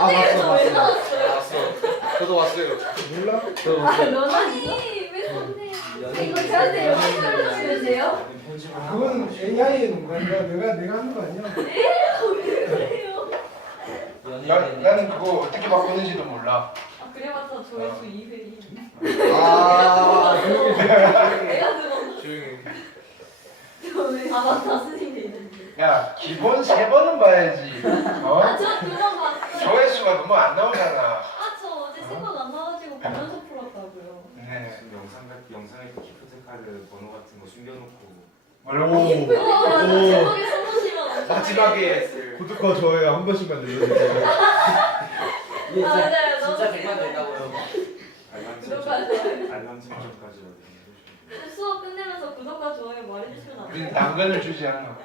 현대에서 왜 왔어. 나왔어요? 왔어. 저도 왔어요. 몰라? 저도 아, 왔어요. 넌 아니 왜 현대? 이거 저한테 영상으로 주세요? 그건 AI의 농간이야. 내가 하는 거 아니야. 왜 그래요? 나는 그거 어떻게 바꾸는지도 몰라. 아 그래봤자 조회수 200이. 아, 내가 들어. 조용히. 아 맞다 스님이 있는데. 야 기본 3번은 봐야지. 어? 아저 그만 봤어요. 조회수가 너무 안 나오잖아. 아저 어제 생각 안 나가지고 보면서 풀었다고요. 네. 영상에 기프트카드 번호 같은 거 숨겨놓고 뭐라고? 맞아 제목에 써놓으시면 마지막에 구독과 좋아요 한 번씩만 눌러주세요. 아, 맞아요. 너무 진짜 100만 재밌어요. 된다고요. 알람 구독과 설정 알람 설정까지 어디 수업 끝내면서 구독과 좋아요 말해주시면 안 우리는 돼요? 당근을 주지 않아.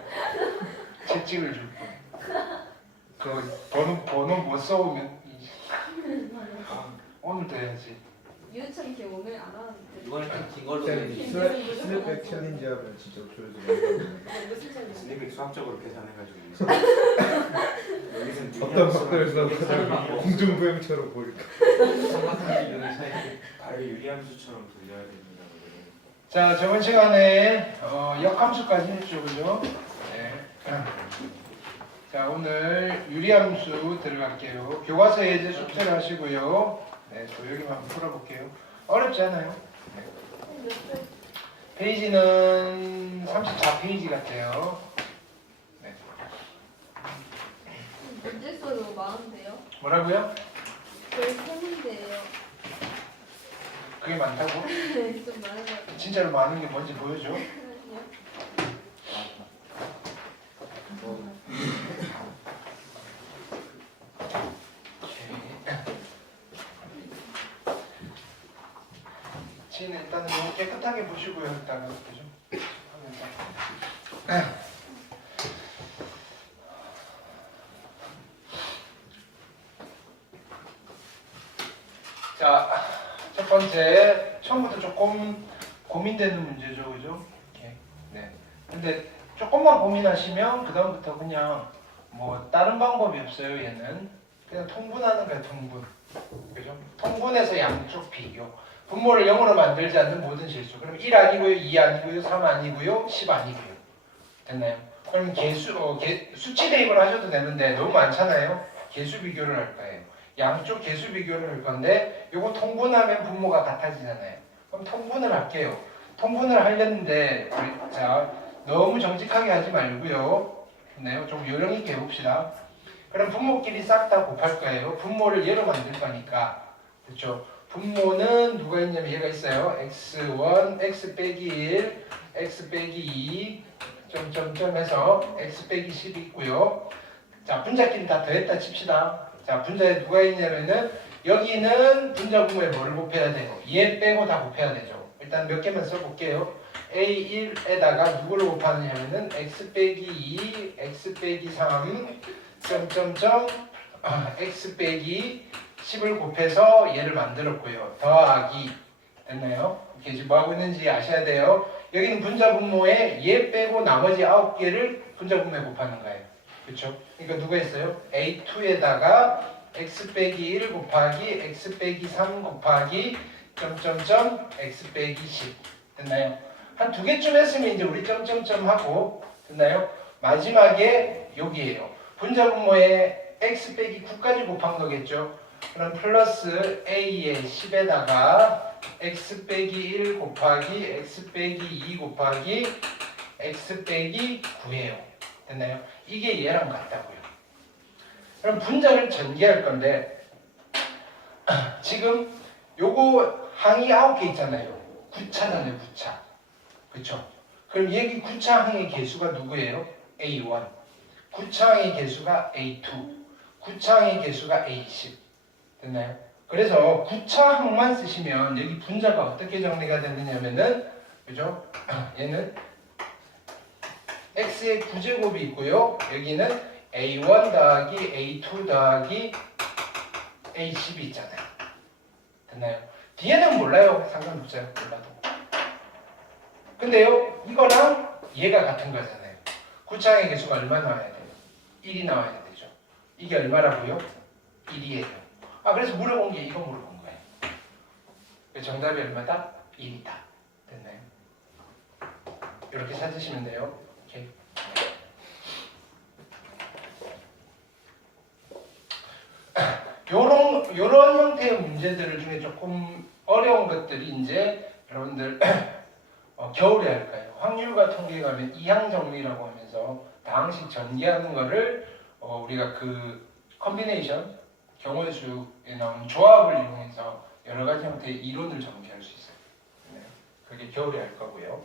채찍을 줄 뿐. 그 번호 못 써오면 오늘도 해야지. 유찬 걔 오늘 안 하는데. 이번엔 좀긴 걸로 진짜 해야지. 스냅백 챌린지 하면 진짜 조회수 무슨 소리야? 스냅백 수학적으로 계산해가지고 여기서는 어떤 faktor에서 설마. 공중부양처럼 보일까? 바로 유리함수처럼 돌려야 됩니다. 자 저번 시간에 역함수까지 했죠, 그죠? 네. 자 오늘 유리함수 들어갈게요. 교과서에 이제 숙제를 하시고요. 네, 조용히만 한번 풀어볼게요. 어렵지 않아요? 네. 페이지는 34페이지 같아요. 네. 문제수 너무 많은데요? 뭐라고요? 왜 세문제예요? 그게 많다고? 좀 많은 것 같아요. 진짜로 많은 게 뭔지 보여줘. 지는 일단은 너무 깨끗하게 보시고요. 일단은 그죠? 하면서. 자, 첫 번째 처음부터 조금 고민되는 문제죠, 그죠? 이렇게. 네. 근데 조금만 고민하시면 그 다음부터 그냥 뭐 다른 방법이 없어요. 얘는 그냥 통분하는 거예요. 통분. 그죠? 통분해서 양쪽 비교. 분모를 0으로 만들지 않는 모든 실수. 그럼 1 아니고요, 2 아니고요, 3 아니고요, 10 아니고요. 됐나요? 그럼 수치 대입을 하셔도 되는데 너무 많잖아요. 개수 비교를 할 거예요. 양쪽 개수 비교를 할 건데 요거 통분하면 분모가 같아지잖아요. 그럼 통분을 할게요. 통분을 하려는데 자 너무 정직하게 하지 말고요. 됐나요? 좀 요령 있게 해봅시다. 그럼 분모끼리 싹 다 곱할 거예요. 분모를 얘로 만들 거니까. 그렇죠? 분모는 누가 있냐면 얘가 있어요. x1, x 빼기 1, x 빼기 2, 점점점 해서 x 빼기 10이 있고요. 자, 분자끼리 다 더했다 칩시다. 자, 분자에 누가 있냐면은 여기는 분자 분모에 뭐를 곱해야 돼요? 얘 빼고 다 곱해야 되죠. 일단 몇 개만 써볼게요. A1에다가 누구를 곱하느냐면은 x 빼기 2, x 빼기 3, 점점점 x 빼기 10을 곱해서 얘를 만들었고요. 더하기 됐나요? 이렇게 지금 뭐 하고 있는지 아셔야 돼요. 여기는 분자 분모에 얘 빼고 나머지 9개를 분자 분모에 곱하는 거예요. 그렇죠? 그러니까 누가 있어요? A2에다가 x 빼기 1 곱하기 x 빼기 3 곱하기 점점점 x 빼기 10 됐나요? 한 2개쯤 했으면 이제 우리 점점점 하고 됐나요? 마지막에 여기에요. 분자 분모에 x 빼기 9까지 곱한 거겠죠? 그럼 플러스 a의 10에다가 x 빼기 1 곱하기 x 빼기 2 곱하기 x 빼기 9예요. 됐나요? 이게 얘랑 같다고요. 그럼 분자를 전개할 건데 지금 요거 항이 9개 있잖아요. 9차잖아요. 9차. 그쵸? 그럼 여기 9차 항의 개수가 누구예요? A1. 9차 항의 개수가 A2. 9차 항의 개수가 A10. 됐나요? 그래서 9차 항만 쓰시면 여기 분자가 어떻게 정리가 되느냐면은 그죠? 얘는 x의 9제곱이 있고요. 여기는 a1 더하기 a2 더하기 a10이 있잖아요. 됐나요? 뒤에는 몰라요. 상관없어요. 몰라도. 근데요. 이거랑 얘가 같은 거잖아요. 9차항의 개수가 얼마 나와야 돼요? 1이 나와야 되죠. 이게 얼마라고요? 2. 1이에요. 아 그래서 물어본 게 이거 물어본 거예요. 그래서 정답이 얼마다? 1이다. 됐나요? 이렇게 찾으시면 돼요. 오케이. 요런 형태의 문제들 중에 조금 어려운 것들이 이제 여러분들 겨울에 할까요? 확률과 통계가 하면 이항 정리라고 하면서 다항식 전개하는 거를 우리가 그 컨비네이션 경원수에 나오는 조합을 이용해서 여러 가지 형태의 이론을 전개할 수 있어요. 네. 그게 겨울에 할 거고요.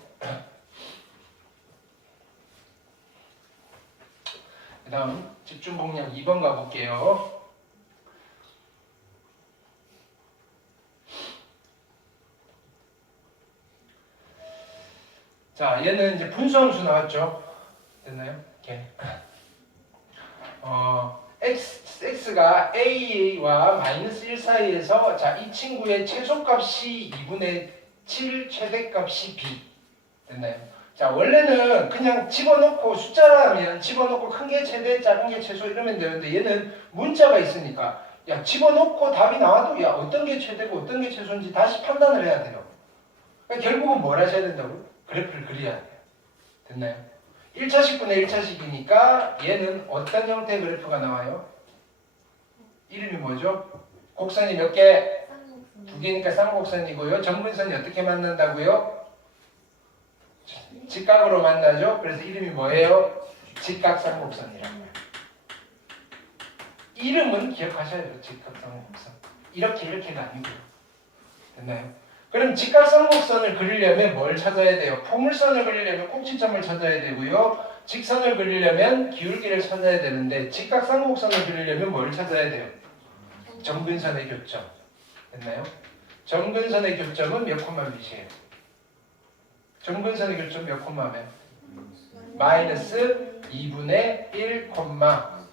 그 다음 집중 공략 2번 가볼게요. 자, 얘는 이제 분수함수 나왔죠? 됐나요? 이렇게. x가 a와 마이너스 1 사이에서 자, 이 친구의 최소값이 2분의 7, 최대값이 b. 됐나요? 자, 원래는 그냥 집어넣고 숫자라면 집어넣고 큰 게 최대, 작은 게 최소 이러면 되는데 얘는 문자가 있으니까 야, 집어넣고 답이 나와도 야, 어떤 게 최대고 어떤 게 최소인지 다시 판단을 해야 돼요. 그러니까 결국은 뭘 하셔야 된다고요? 그래프를 그려야 돼요. 됐나요? 1차식분의 1차식이니까 얘는 어떤 형태의 그래프가 나와요? 이름이 뭐죠? 곡선이 몇 개? 두 개니까 쌍곡선이고요. 점근선이 어떻게 만난다고요? 직각으로 만나죠? 그래서 이름이 뭐예요? 직각쌍곡선이라고 해요. 이름은 기억하셔야 돼요. 직각쌍곡선. 이렇게가 아니고요. 됐나요? 그럼 직각쌍곡선을 그리려면 뭘 찾아야 돼요? 포물선을 그리려면 꼭지점을 찾아야 되고요. 직선을 그리려면 기울기를 찾아야 되는데 직각쌍곡선을 그리려면 뭘 찾아야 돼요? 점근선의 교점. 됐나요? 점근선의 교점은 몇 콤마 몇이에요? 점근선의 교점 몇 콤마면? 마이너스 2분의 1 콤마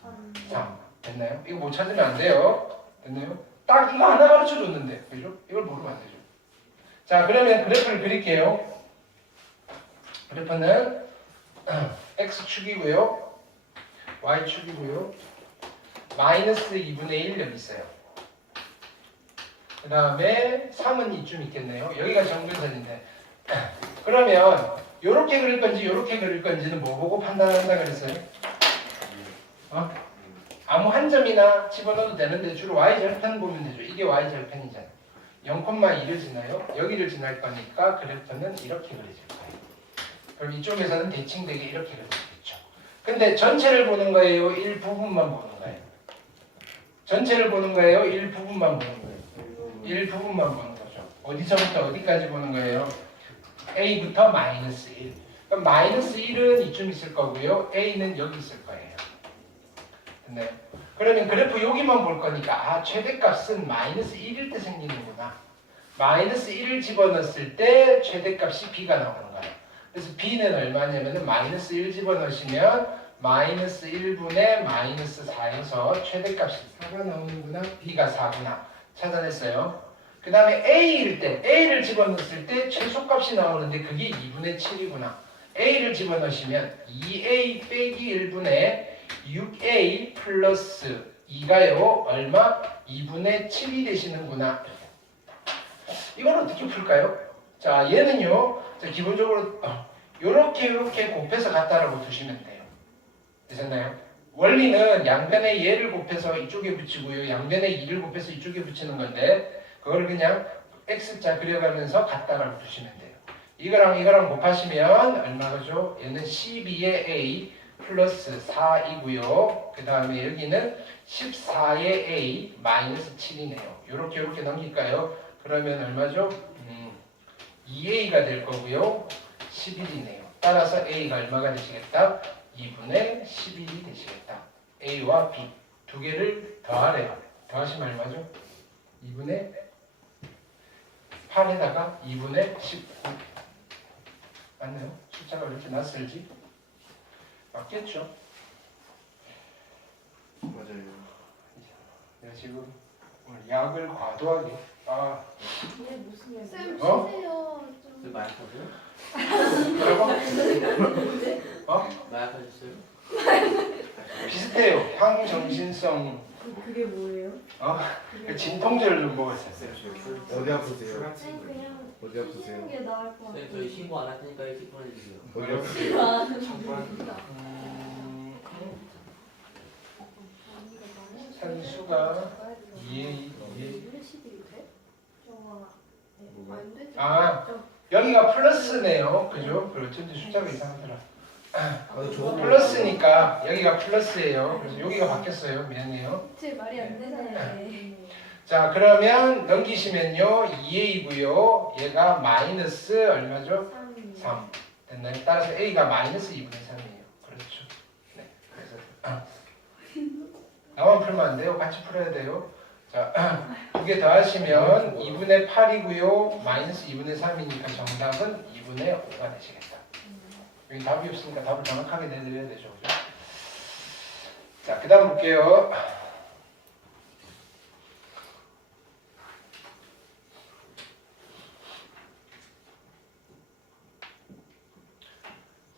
3. 됐나요? 이거 못 찾으면 안 돼요. 됐나요? 딱 이거 하나 가르쳐 줬는데 그죠? 이걸 모르면 안 되죠. 자, 그러면 그래프를 그릴게요. 그래프는 x축이고요. y축이고요. 마이너스 2분의 1 여기 있어요. 그 다음에 3은 이쯤 있겠네요. 여기가 점근선인데 그러면 요렇게 그릴 건지 요렇게 그릴 건지는 뭐 보고 판단한다 그랬어요? 아무 한 점이나 집어넣어도 되는데 주로 y절편 보면 되죠. 이게 y절편이잖아요. 0,2를 지나요. 여기를 지날 거니까 그래프는 이렇게 그려질 거예요. 그럼 이쪽에서는 대칭되게 이렇게 그려지겠죠. 근데 전체를 보는 거예요? 일부분만 보는 거예요? 전체를 보는 거예요? 일부분만 보는 거예요? 일부분만 보는 거죠. 어디서부터 어디까지 보는 거예요? A부터 마이너스 1. 그럼 마이너스 1은 이쯤 있을 거고요. A는 여기 있을 거예요. 네. 그러면 그래프 여기만 볼 거니까 아, 최대값은 마이너스 1일 때 생기는구나. 마이너스 1을 집어넣었을 때 최대값이 B가 나오는 거예요. 그래서 B는 얼마냐면 마이너스 1 집어넣으시면 마이너스 1분의 마이너스 4에서 최대값이 4가 나오는구나. B가 4구나. 찾아냈어요. 그 다음에 A일 때 A를 집어넣었을 때 최소값이 나오는데 그게 2분의 7이구나. A를 집어넣으시면 2A 빼기 1분의 6A 플러스 2가요. 얼마? 2분의 7이 되시는구나. 이건 어떻게 풀까요? 자, 얘는요. 자, 기본적으로 요렇게 곱해서 같다라고 두시면 돼요. 되셨나요? 원리는 양변에 얘를 곱해서 이쪽에 붙이고요. 양변에 2를 곱해서 이쪽에 붙이는 건데 그걸 그냥 X자 그려가면서 같다라고 두시면 돼요. 이거랑 곱하시면 얼마죠? 얘는 12의 A 플러스 4이고요. 그 다음에 여기는 14의 A 마이너스 7이네요. 요렇게 넘길까요? 그러면 얼마죠? 2A가 될 거고요. 11이네요. 따라서 A가 얼마가 되시겠다? 2분의 11이 되시겠다. A와 B 두 개를 더하래요. 더하시면 얼마죠? 2분의 8에다가 2분의 19 맞나요? 숫자가 왜 이렇게 낯설지? 맞겠죠? 맞아요. 내가 지금 오늘 약을 과도하게 얘 무슨 일? 쌤 어? 쉬세요. 좀. 마약하세요? 뭐라고? 마약하셨어요? 비슷해요. 항정신성 그게 뭐예요? 진통제를 좀 먹었어요. 어디 아프세요? 쌤 그냥 어디 아프세요? 쉬는 게 나을 것 같아요. 쌤 저희 신고 안 할 테니까 일찍 보내주세요. 어디 아프세요? 산수가 2A 아, 여기가 플러스네요. 그죠? 그리고 어쩐지 숫자가 이상하더라. 저거 플러스니까 여기가 플러스예요. 그래서 여기가 바뀌었어요. 미안해요. 제 말이 안 되네. 자, 그러면 넘기시면요. 2A고요. 얘가 마이너스 얼마죠? 3. 됐나요? 따라서 A가 마이너스 2분의 3이에요. 그렇죠. 네. 그래서 나만 풀면 안 돼요. 같이 풀어야 돼요. 자, 두 개 더하시면 2분의 8이고요. 마이너스 2분의 3이니까 정답은 2분의 5가 되시겠다. 여기 답이 없으니까 답을 정확하게 내드려야 되죠. 그죠? 자, 그 다음 볼게요.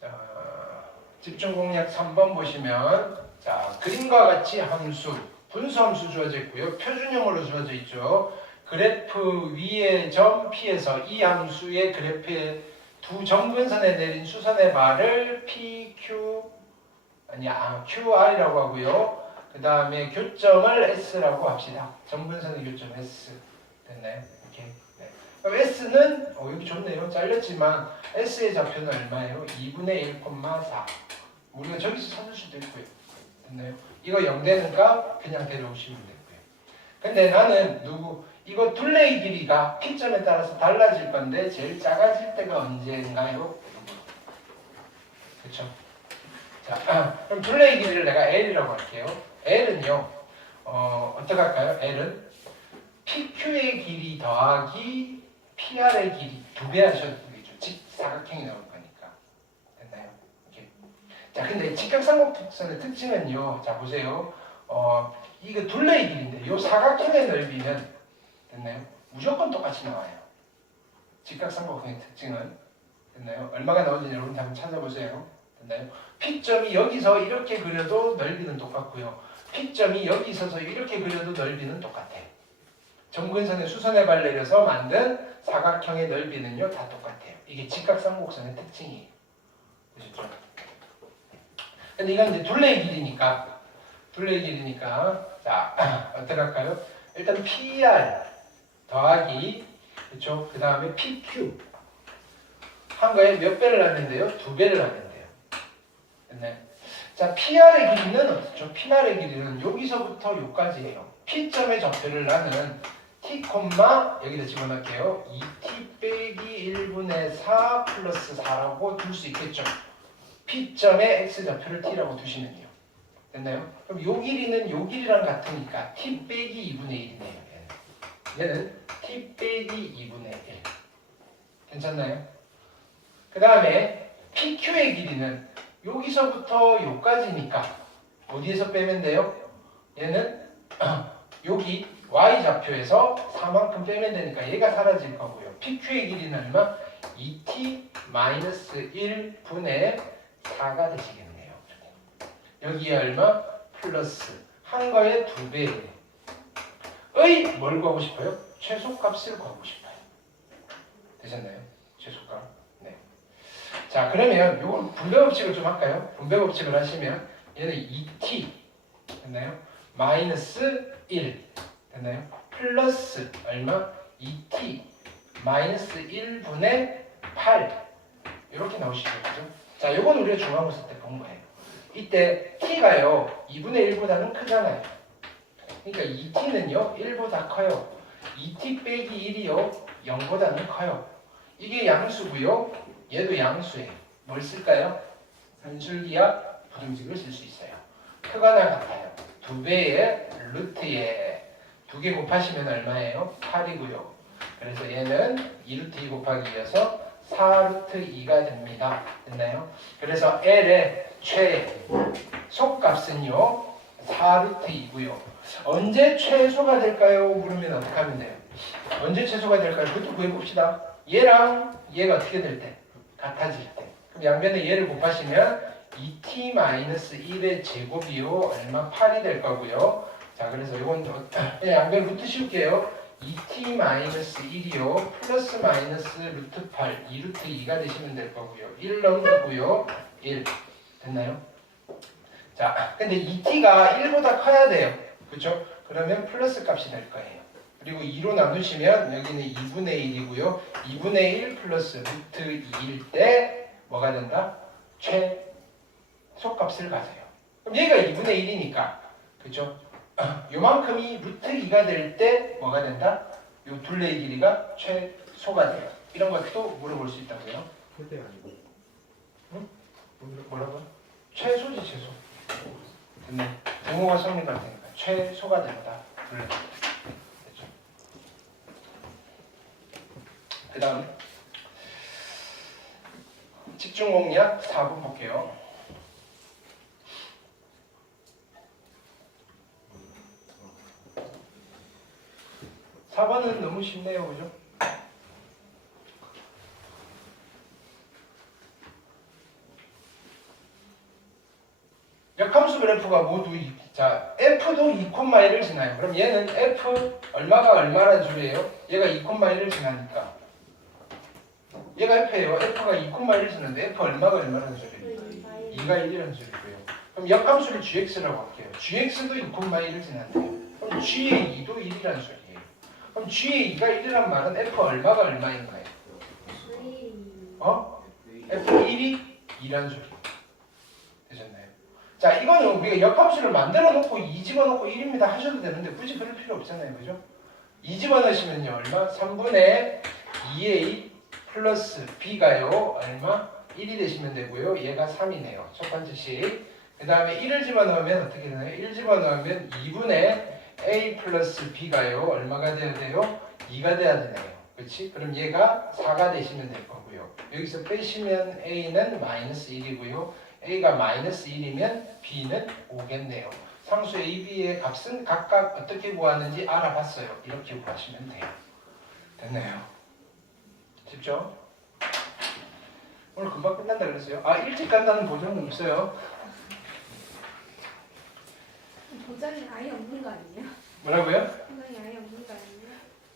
자, 집중 공략 3번 보시면 자, 그림과 같이 함수, 분수함수 주어져 있고요. 표준형으로 주어져 있죠. 그래프 위의 점 P에서 이 함수의 그래프의 두 점근선에 내린 수선의 말을 QR이라고 하고요. 그 다음에 교점을 S라고 합시다. 점근선의 교점 S. 됐나요? 이렇게. 네. 그럼 S는 여기 좋네요. 잘렸지만 S의 좌표는 얼마예요? 2분의 1,4. 우리가 저기서 찾을 수도 있고요. 됐나요? 이거 0 되는 값 그냥 데려오시면 되고요. 근데 나는 이거 둘레의 길이가 P점에 따라서 달라질 건데 제일 작아질 때가 언제인가요? 그렇죠? 자, 그럼 둘레의 길이를 내가 L이라고 할게요. L은요, 어떻게 할까요? L은 PQ의 길이 더하기 PR의 길이 2배 하셔도 되겠죠. 직사각형이 나올 거니까. 됐나요? 이렇게. 자, 근데 직각삼각형의 특징은요. 자, 보세요. 이거 둘레의 길인데 이 사각형의 넓이는 됐나요? 무조건 똑같이 나와요. 직각삼각형의 특징은 됐나요? 얼마가 나오는지 여러분 한번 찾아보세요. 됐나요? P점이 여기서 이렇게 그려도 넓이는 똑같고요. P점이 여기 있어서 이렇게 그려도 넓이는 똑같아요. 점근선에 수선의 발 내려서 만든 사각형의 넓이는요 다 똑같아요. 이게 직각삼각형의 특징이에요. 보시죠. 근데 이건 이제 둘레의 길이니까 자 어떻게 할까요? 일단 PR 더하기 그렇죠. 그 다음에 PQ 한 거에 몇 배를 하는데요? 2배를 하는데요. 됐나요? 자, PR의 길이는 어떻죠? PR의 길이는 여기서부터 여기까지예요. P점의 좌표를 나는 T, 여기다 집어넣을게요. 2T 빼기 1분의 4 플러스 4라고 둘 수 있겠죠. P점의 X좌표를 T라고 두시면요. 됐나요? 그럼 요 길이는 요 길이랑 같으니까 T 빼기 2분의 1이네요. 얘는 T 빼기 2분의 1. 괜찮나요? 그 다음에 PQ의 길이는 여기서부터 여기까지니까 어디에서 빼면 돼요? 얘는 여기 Y좌표에서 4만큼 빼면 되니까 얘가 사라질 거고요. PQ의 길이는 얼마? 2t-1분의 4가 되시겠네요. 여기에 얼마? 플러스 한 거에 2배의 뭘 구하고 싶어요? 최소값을 구하고 싶어요. 되셨나요? 최소값. 네. 자, 그러면 이걸 분배법칙을 좀 할까요? 분배법칙을 하시면 얘는 2t 됐나요? 마이너스 1 됐나요? 플러스 얼마? 2t 마이너스 1분의 8 이렇게 나오시겠죠? 자, 요건 우리가 중간고사 때 본 거예요. 이때 t가요 2분의 1보다는 크잖아요. 그러니까 2t는요 1보다 커요. 2t 빼기 1이요 0보다는 커요. 이게 양수고요. 얘도 양수예요. 뭘 쓸까요? 산술기하 부등식을 쓸 수 있어요. 크거나 같아요. 2배의 루트에 2개 곱하시면 얼마예요? 8이고요. 그래서 얘는 2루트 2 곱하기 2여서 4루트 2가 됩니다. 됐나요? 그래서 L의 최소값은요 4루트 2고요. 언제 최소가 될까요? 물으면 어떻게 하면 돼요? 언제 최소가 될까요? 그것도 구해봅시다. 얘랑 얘가 어떻게 될 때? 같아질 때. 그럼 양변에 얘를 곱하시면 2t-1의 제곱이요 얼마? 8이 될 거고요. 자, 그래서 이건 그냥 양변 루트 씌울게요. 2t-1이요. 플러스 마이너스 루트 8, 2루트 2가 되시면 될 거고요. 1 넘기고요. 1. 됐나요? 자, 근데 2t가 1보다 커야 돼요. 그렇죠? 그러면 플러스 값이 될 거예요. 그리고 2로 나누시면 여기는 2분의 1이고요. 2분의 1 플러스 루트 2일 때 뭐가 된다? 최소값을 가세요. 그럼 얘가 2분의 1이니까 그렇죠? 요만큼이 루트 2가 될 때 뭐가 된다? 요 둘레의 길이가 최소가 돼요. 이런 것도 물어볼 수 있다고요. 절대 아니고. 뭐라고요? 최소지 최소. 됐네. 등호가 성립할 테니까 최소가 된다. 둘레. 됐죠? 그 다음 집중공략 4번 볼게요. 4번은 너무 쉽네요. 그죠? 역함수 그래프가 모두 자 f도 2,1을 지나요. 그럼 얘는 f 얼마가 얼마라는 소리예요? 얘가 2,1을 지나니까 얘가 f예요. f가 2,1을 지나는데 f 얼마가 얼마라는 소리예요? 2가 1이라는 소리고요. 그럼 역함수를 gx라고 할게요. gx도 2,1을 지난대요. 그럼 g의 2도 1이라는 소리예요. 그럼 g의 2가 1이란 말은 f 얼마가 얼마인 거예요? f 1이 2라는 소리. 되셨나요? 자, 이거는 우리가 역함수를 만들어 놓고 2 집어넣고 1입니다 하셔도 되는데 굳이 그럴 필요 없잖아요. 그죠? 2 집어넣으시면요. 얼마? 3분의 2a 플러스 b가요. 얼마? 1이 되시면 되고요. 얘가 3이네요. 첫 번째 식. 그 다음에 1을 집어넣으면 어떻게 되나요? 1 집어넣으면 2분의 a 플러스 b가요. 얼마가 돼야 돼요? 2가 돼야 되네요. 그렇지? 그럼 얘가 4가 되시면 될 거고요. 여기서 빼시면 a는 마이너스 1이고요. a가 마이너스 1이면 b는 5겠네요. 상수 a, b의 값은 각각 어떻게 구하는지 알아봤어요. 이렇게 구하시면 돼요. 됐나요? 쉽죠? 오늘 금방 끝난다 그랬어요. 아, 일찍 간다는 보장은 없어요. 보장이 아예 없는 거 아니에요? 뭐라고요? 보장이 아예 없는 거 아니에요?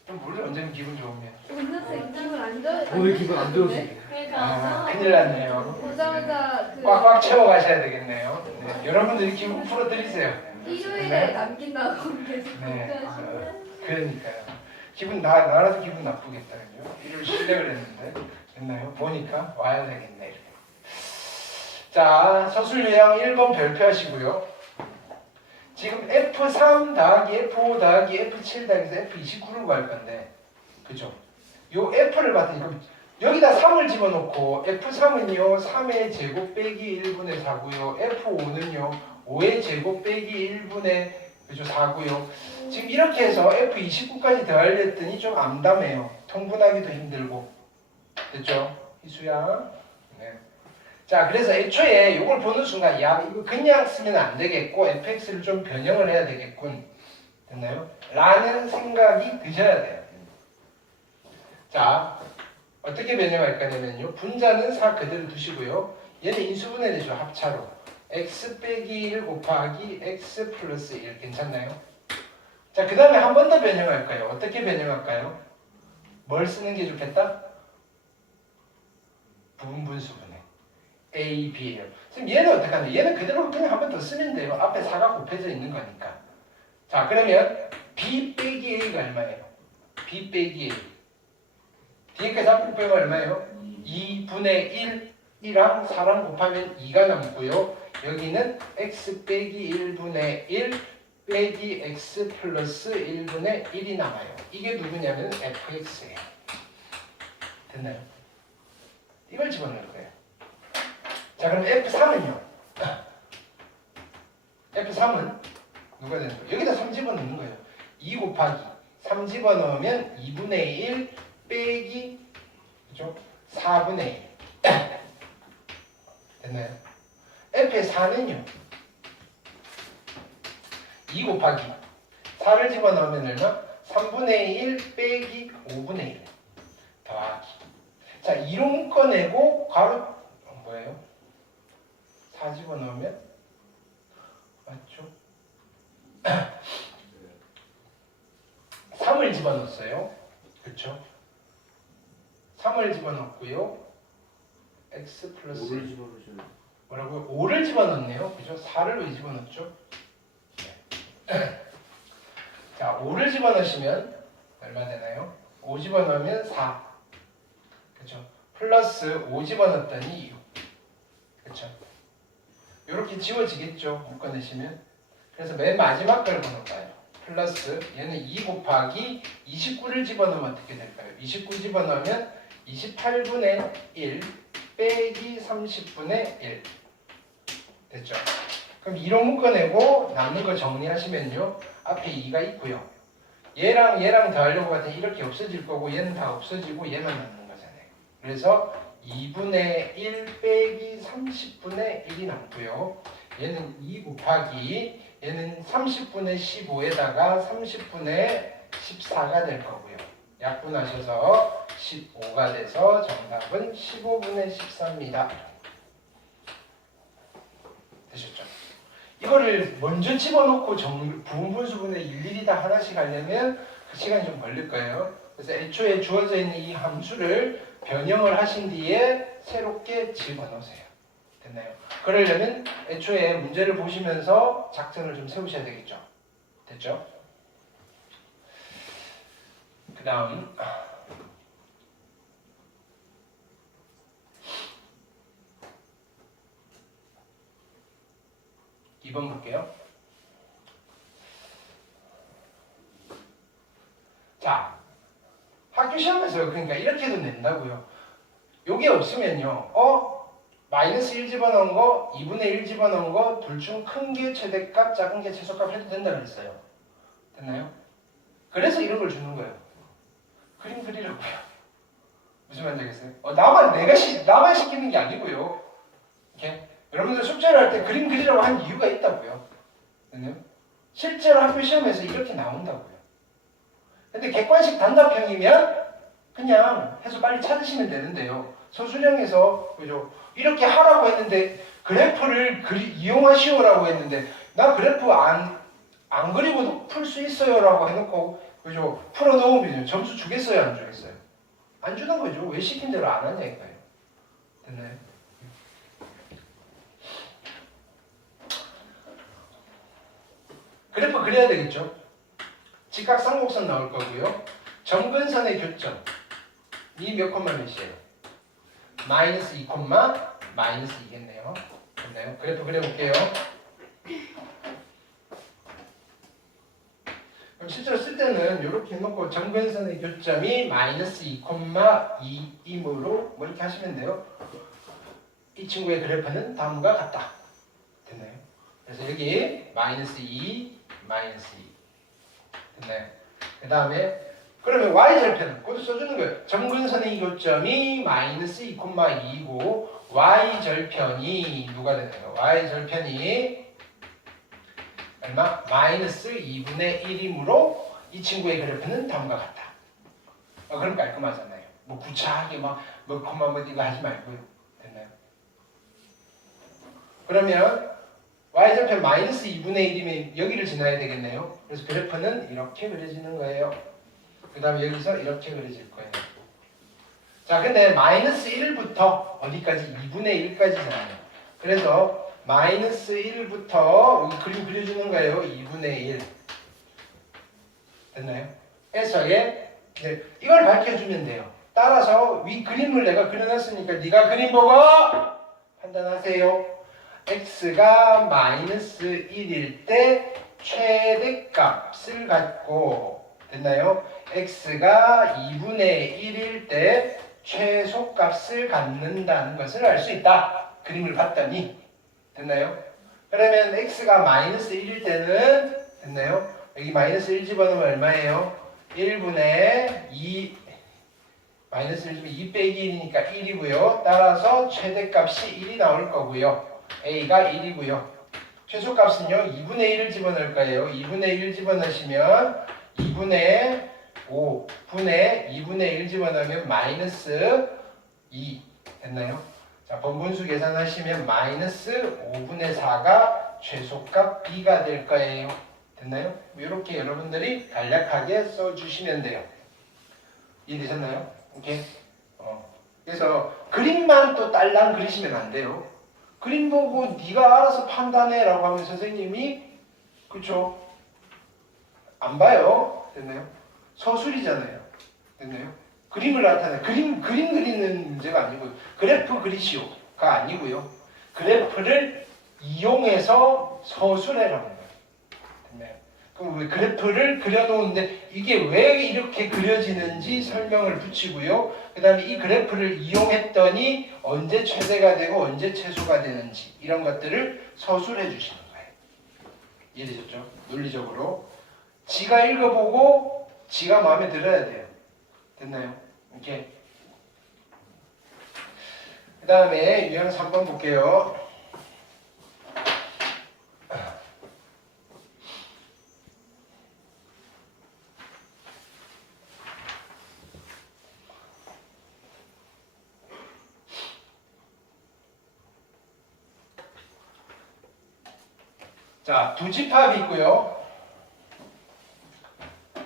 좀 물론 언제는 기분 좋으면. 오늘은 기분 안 좋. 오늘 기분 안 좋으시. 아, 큰일 났네요. 보자마자 그 꽉꽉 채워 가셔야 되겠네요. 네, 여러분들이 기분 풀어드리세요. 일요일에 남긴다고 계속 네, 걱정하시면. 그러니까요. 기분 나라도 기분 나쁘겠다. 그죠? 일요일 쉬려고 그랬는데 됐나요? 보니까 와야 되겠네. 이렇게. 자, 서술 요약 1번 별표하시고요. 지금 F3 더하기 F5 더하기 F7 더하기 F29를 구할 건데 그죠? 요 F를 봤더니 그럼 여기다 3을 집어넣고 F3은요 3의 제곱 빼기 1분의 4고요. F5는요 5의 제곱 빼기 1분의 그죠 4고요. 지금 이렇게 해서 F29까지 더하려 했더니 좀 암담해요. 통분하기도 힘들고 됐죠? 희수야. 네. 자, 그래서 애초에 이걸 보는 순간 야 이거 그냥 쓰면 안 되겠고 fx를 좀 변형을 해야 되겠군. 됐나요? 라는 생각이 드셔야 돼요. 자, 어떻게 변형할 거냐면요. 분자는 4 그대로 두시고요. 얘는 인수분해 되죠. 합차로. x 빼기 1 곱하기 x 플러스 1 괜찮나요? 자, 그 다음에 한 번 더 변형할까요? 어떻게 변형할까요? 뭘 쓰는 게 좋겠다? 부분분수분해. A, B예요. 지금 얘는 어떻게 하냐? 얘는 그대로 그냥 한 번 더 쓰면 돼요. 앞에 4가 곱해져 있는 거니까. 자, 그러면 B 빼기 A가 얼마예요? B 빼기 A. 뒤에까지 앞으로 빼면 얼마예요? 2분의 1이랑 4랑 곱하면 2가 남고요. 여기는 X 빼기 1분의 1 빼기 X 플러스 1분의 1이 남아요. 이게 누구냐면 fx예요. 됐나요? 이걸 집어넣을 거예요. 자, 그럼 F3은요? F3은 누가 되는 거예요? 여기다 3 집어넣는 거예요. 2 곱하기 3 집어넣으면 2분의 1 빼기 그죠? 4분의 1 됐나요? F의 4는요? 2 곱하기 4를 집어넣으면 얼마? 3분의 1 빼기 5분의 1 더하기 자, 이론 꺼내고 괄호 뭐예요? 4 집어넣으면 맞죠? 3을 집어넣었어요. 그렇죠? 3을 집어넣었고요. x 플러스 5를 집어넣으시면 뭐라고요? 5를 집어넣네요. 그죠? 4를 왜 집어넣었죠? 네. 자, 5를 집어넣으시면 얼마 되나요? 5 집어넣으면 4. 그죠? 플러스 5 집어넣었더니 6. 그쵸? 이렇게 지워지겠죠? 묶어내시면. 그래서 맨 마지막 걸 번호가요. 플러스 얘는 2 곱하기 29를 집어넣으면 어떻게 될까요? 29 집어넣으면 28분의 1 빼기 30분의 1 됐죠? 그럼 2로 묶어내고 남는 거 정리하시면요. 앞에 2가 있고요. 얘랑 얘랑 더하려고 하더니 이렇게 없어질 거고 얘는 다 없어지고 얘만 남는 거잖아요. 그래서 2분의 1 빼기 30분의 1이 남고요. 얘는 2 곱하기 얘는 30분의 15에다가 30분의 14가 될 거고요. 약분하셔서 15가 돼서 정답은 15분의 14입니다. 되셨죠? 이거를 먼저 집어넣고 부분분수분의 일일이 다 하나씩 하려면 그 시간이 좀 걸릴 거예요. 그래서 애초에 주어져 있는 이 함수를 변형을 하신 뒤에 새롭게 집어넣으세요. 됐나요? 그러려면 애초에 문제를 보시면서 작전을 좀 세우셔야 되겠죠. 됐죠? 그 다음 2번 볼게요. 자, 학교 시험에서 그러니까 이렇게도 낸다고요. 요게 없으면요. 마이너스 1 집어넣은 거, 2분의 1 집어넣은 거 둘 중 큰 게 최대값, 작은 게 최소값 해도 된다 그랬어요. 됐나요? 그래서 이런 걸 주는 거예요. 그림 그리라고요. 무슨 말인지 알겠어요? 나만 시키는 게 아니고요. 이렇게 여러분들 숙제를 할 때 그림 그리라고 한 이유가 있다고요. 됐나요? 실제로 학교 시험에서 이렇게 나온다고요. 근데 객관식 단답형이면 그냥 해서 빨리 찾으시면 되는데요. 서술형에서 그죠? 이렇게 하라고 했는데 그래프를 이용하시오라고 했는데 나 그래프 안 그리고도 풀 수 있어요라고 해놓고 그죠? 풀어놓으면 점수 주겠어요, 안 주겠어요? 안 주는 거죠. 왜 시킨 대로 안 하냐니까요. 됐나요? 그래프 그려야 되겠죠? 직각삼곡선 나올 거고요. 점근선의 교점 이 몇 콤마 몇이에요? 마이너스 2 콤마 마이너스 2겠네요. 됐나요? 그래프 그려볼게요. 그럼 실제로 쓸 때는 이렇게 해놓고 점근선의 교점이 마이너스 2 콤마 2이므로 뭐 이렇게 하시면 돼요. 이 친구의 그래프는 다음과 같다. 됐나요? 그래서 여기 마이너스 2 마이너스 2 됐나요? 그 다음에 그러면 y절편은 그것도 써주는 거예요. 점근선의 교점이 마이너스 2, 2이고 y절편이 누가 되나요? y절편이 얼마? 마이너스 2분의 1이므로 이 친구의 그래프는 다음과 같다. 그럼 깔끔하잖아요. 뭐 구차하게 뭐 콤마 뭐 이거 하지 말고요. 됐나요? 그러면 y절편 마이너스 2분의 1이면 여기를 지나야 되겠네요. 그래서 그래프는 이렇게 그려지는 거예요. 그 다음에 여기서 이렇게 그려질 거예요. 자, 근데 마이너스 1부터 어디까지? 2분의 1까지잖아요. 그래서 마이너스 1부터 여기 그림 그려주는 거예요. 2분의 1 됐나요? 그래서 이걸 밝혀주면 돼요. 따라서 위 그림을 내가 그려놨으니까 네가 그림 보고 판단하세요. x가 마이너스 1일 때 최대값을 갖고 됐나요? x가 2분의 1일 때 최소값을 갖는다는 것을 알 수 있다. 그림을 봤더니 됐나요? 그러면 x가 마이너스 1일 때는 됐나요? 여기 마이너스 1 집어넣으면 얼마예요? 1분의 2 마이너스 1 집어넣으면 2 빼기 1이니까 1이고요. 따라서 최대값이 1이 나올 거고요. a가 1이고요. 최소값은요 2분의 1을 집어넣을 거예요. 2분의 1 집어넣으시면 2분의 5분의 2분의 1 집어넣으면 마이너스 2 됐나요? 자, 번분수 계산하시면 마이너스 5분의 4가 최소값 b가 될 거예요. 됐나요? 이렇게 여러분들이 간략하게 써주시면 돼요. 이해되셨나요? 오케이. 그래서 그림만 또 딸랑 그리시면 안 돼요. 그림 보고 네가 알아서 판단해라고 하면 선생님이 그쵸? 안 봐요. 됐나요? 서술이잖아요. 됐나요? 그림을 나타내 그림 그리는 문제가 아니고요. 그래프 그리시오가 아니고요. 그래프를 이용해서 서술해라는 거예요. 됐나요? 그럼 왜 그래프를 그려놓은데 이게 왜 이렇게 그려지는지 설명을 붙이고요. 그 다음에 이 그래프를 이용했더니 언제 최대가 되고 언제 최소가 되는지 이런 것들을 서술해 주시는 거예요. 이해되셨죠? 논리적으로. 지가 읽어보고 지가 마음에 들어야 돼요. 됐나요? 이렇게. 그 다음에 유형 3번 볼게요. 자, 두 집합이 있고요.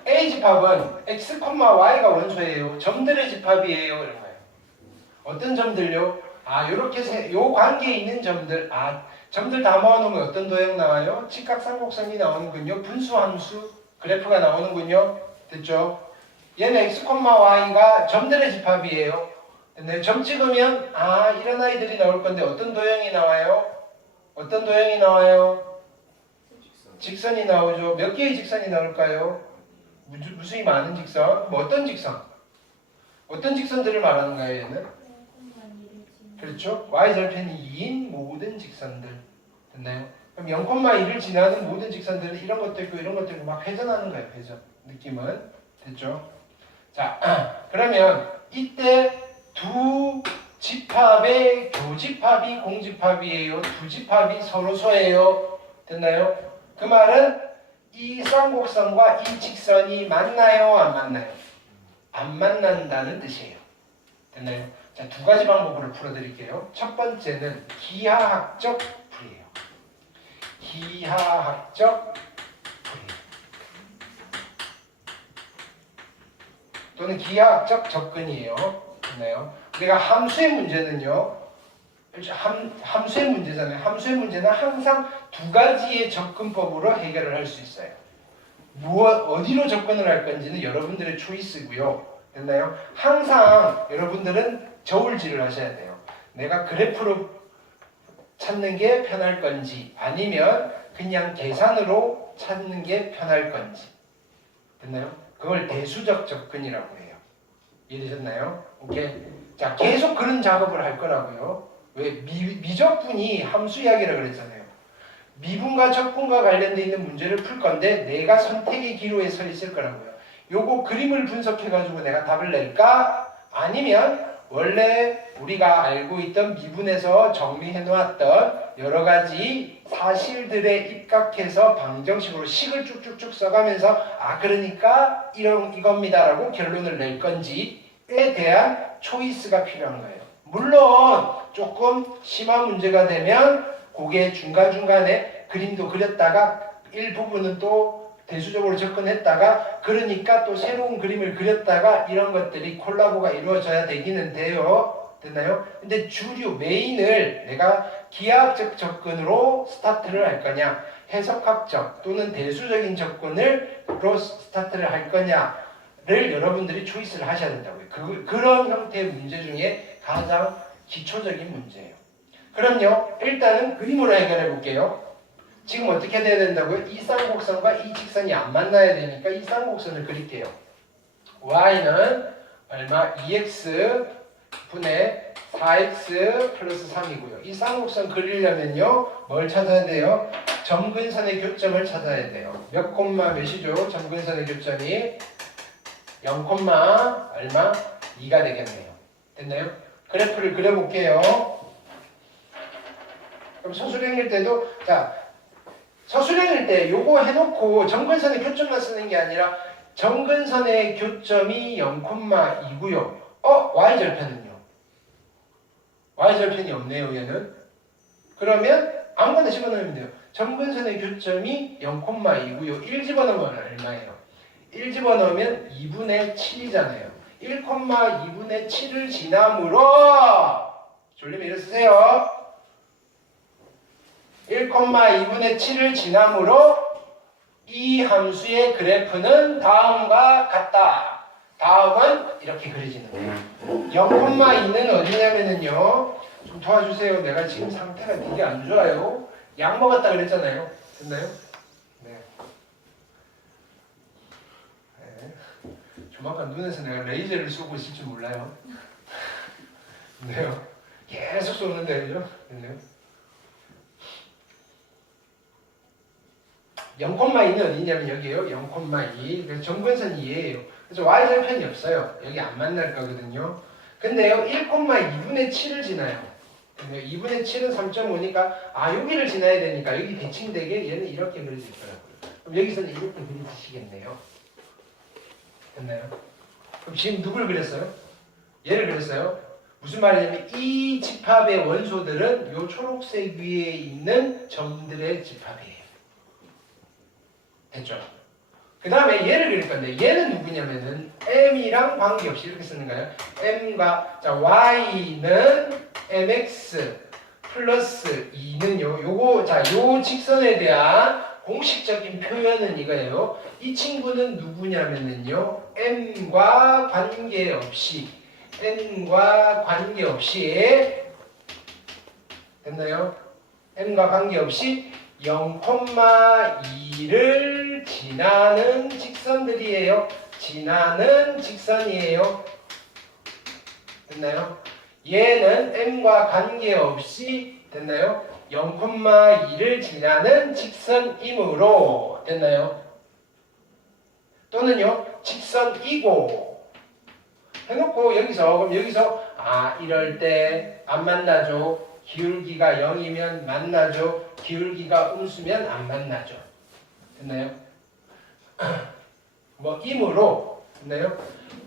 A 집합은 x, y가 원소예요. 점들의 집합이에요. 이런 거예요. 어떤 점들요? 요렇게 요 관계에 있는 점들. 점들 다 모아놓으면 어떤 도형 나와요? 직각삼각형이 나오는군요. 분수함수 그래프가 나오는군요. 됐죠? 얘는 x, y가 점들의 집합이에요. 근데 점 찍으면 이런 아이들이 나올 건데 어떤 도형이 나와요? 어떤 도형이 나와요? 직선이 나오죠. 몇 개의 직선이 나올까요? 무수히 많은 직선. 뭐 어떤 직선? 어떤 직선들을 말하는가요, 얘는? 그렇죠. y절편이 2인 모든 직선들. 됐나요? 그럼 0,1을 지나는 모든 직선들은 이런 것도 있고 이런 것도 있고 막 회전하는 거예요. 회전. 느낌은. 됐죠? 자, 그러면 이때 두 집합의 교집합이 공집합이에요. 두 집합이 서로소예요. 됐나요? 그 말은 이 쌍곡선과 이 직선이 만나요? 안 만나요? 안 만난다는 뜻이에요. 됐나요? 자, 두 가지 방법으로 풀어드릴게요. 첫 번째는 기하학적 풀이에요. 기하학적 풀이 또는 기하학적 접근이에요. 됐나요? 우리가 함수의 문제는요. 함수의 문제잖아요. 함수의 문제는 항상 두 가지의 접근법으로 해결을 할 수 있어요. 어디로 접근을 할 건지는 여러분들의 초이스고요. 됐나요? 항상 여러분들은 저울질을 하셔야 돼요. 내가 그래프로 찾는 게 편할 건지 아니면 그냥 계산으로 찾는 게 편할 건지. 됐나요? 그걸 대수적 접근이라고 해요. 이해되셨나요? 오케이. 자, 계속 그런 작업을 할 거라고요. 왜? 미적분이 함수 이야기라고 그랬잖아요. 미분과 적분과 관련되어 있는 문제를 풀 건데 내가 선택의 기로에 서 있을 거라고요. 요거 그림을 분석해가지고 내가 답을 낼까? 아니면 원래 우리가 알고 있던 미분에서 정리해 놓았던 여러 가지 사실들에 입각해서 방정식으로 식을 쭉쭉쭉 써가면서 그러니까 이겁니다라고 결론을 낼 건지에 대한 초이스가 필요한 거예요. 물론 조금 심한 문제가 되면 그게 중간중간에 그림도 그렸다가 일부분은 또 대수적으로 접근했다가 그러니까 또 새로운 그림을 그렸다가 이런 것들이 콜라보가 이루어져야 되기는 돼요. 됐나요? 근데 주류 메인을 내가 기하학적 접근으로 스타트를 할 거냐 해석학적 또는 대수적인 접근으로 스타트를 할 거냐를 여러분들이 초이스를 하셔야 된다고요. 그런 형태의 문제 중에 가장 기초적인 문제예요. 그럼요. 일단은 그림으로 해결해 볼게요. 지금 어떻게 돼야 된다고요? 이 쌍곡선과 이 직선이 안 만나야 되니까 이 쌍곡선을 그릴게요. y는 얼마? 2x 분의 4x 플러스 3이고요. 이 쌍곡선 그리려면요. 뭘 찾아야 돼요? 점근선의 교점을 찾아야 돼요. 몇 콤마 몇이죠? 점근선의 교점이 0, 얼마? 2가 되겠네요. 됐나요? 그래프를 그려볼게요. 그럼 서술형일 때도 서술형일 때 요거 해놓고 점근선의 교점만 쓰는 게 아니라 점근선의 교점이 0,2고요. y절편은요? y절편이 없네요. 얘는. 그러면 아무거나 집어넣으면 돼요. 점근선의 교점이 0,2고요. 1 집어넣으면 얼마예요? 1 집어넣으면 2분의 7이잖아요. 1,2분의 7을 지남으로 졸리면 이렇게 쓰세요. 1,2분의 7을 지남으로 이 함수의 그래프는 다음과 같다. 다음은 이렇게 그려지는 거예요. 0,2는 어디냐면은요. 좀 도와주세요. 내가 지금 상태가 되게 안 좋아요. 약 먹었다 그랬잖아요. 됐나요? 네. 네. 조만간 눈에서 내가 레이저를 쏘고 있을 줄 몰라요. 네요. 계속 쏘는데 그죠? 됐나요? 0,2는 어디냐면 여기에요. 0,2. 그래서 정근선 2예요. 그래서 y절편이 없어요. 여기 안 만날 거거든요. 근데요, 1,2분의 7을 지나요. 2분의 7은 3.5니까 여기를 지나야 되니까 여기 대칭되게 얘는 이렇게 그려질 거라고요. 그럼 여기서는 이렇게 그려지시겠네요. 됐나요? 그럼 지금 누굴 그렸어요? 얘를 그렸어요. 무슨 말이냐면 이 집합의 원소들은 요 초록색 위에 있는 점들의 집합이에요. 됐죠? 그 다음에 얘를 그릴 건데 얘는 누구냐면은 m이랑 관계없이 이렇게 쓰는 거예요. m과 자 y는 mx 플러스 2는요. 요거 자 요 직선에 대한 공식적인 표현은 이거예요. 이 친구는 누구냐면은요. m과 관계없이 됐나요? m과 관계없이 0,2를 지나는 직선들이에요. 지나는 직선이에요. 됐나요? 얘는 m과 관계없이 됐나요? 0,2를 지나는 직선이므로 됐나요? 또는요 직선이고 해놓고 여기서 이럴 때 안 만나죠. 기울기가 0이면 만나죠. 기울기가 음수면 안 만나죠. 됐나요? 뭐 이므로 됐나요?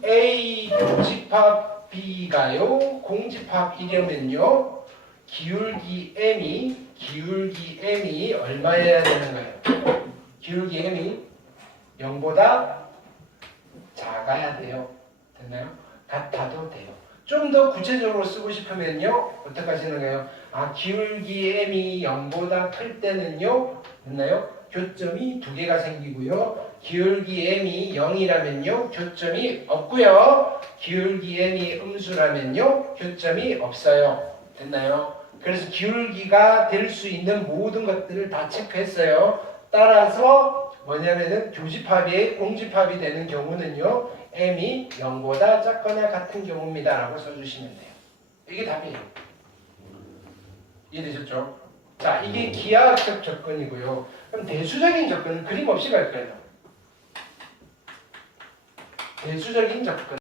A 교집합 B가요 공집합이려면요 기울기 M이 얼마여야 되는 거예요? 기울기 M이 0보다 작아야 돼요. 됐나요? 같아도 돼요. 좀 더 구체적으로 쓰고 싶으면요 어떻게 하시는 거예요? 기울기 M이 0보다 클 때는요 됐나요? 교점이 2개가 생기고요. 기울기 M이 0이라면요 교점이 없고요. 기울기 M이 음수라면요 교점이 없어요. 됐나요? 그래서 기울기가 될 수 있는 모든 것들을 다 체크했어요. 따라서 뭐냐면은 교집합이 공집합이 되는 경우는요 m이 0보다 작거나 같은 경우입니다 라고 써주시면 돼요. 이게 답이에요. 이해되셨죠? 자, 이게 기하학적 접근이고요. 그럼 대수적인 접근은 그림 없이 갈 거예요. 대수적인 접근